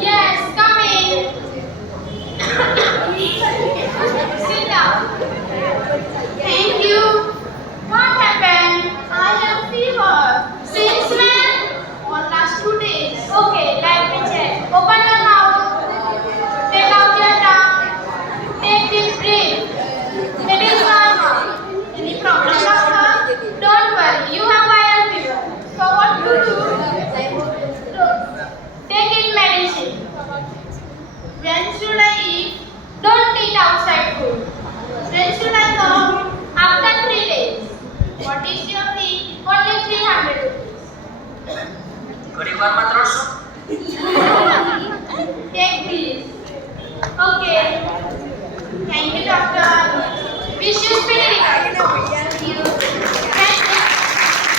Yes, come in. Sit down. Thank you. What happened? I have fever. Since when? For last 2 days. Okay, let me check. Open your mouth. Take out your tongue. Take deep breath. It is normal. Any problem, doctor? Don't worry. You have viral fever. So what to do? Take it medicine. When should I eat? Don't eat outside food. When should I come? After 3 days. What is your fee? Only 300 rupees. ઘણી વારમાં 300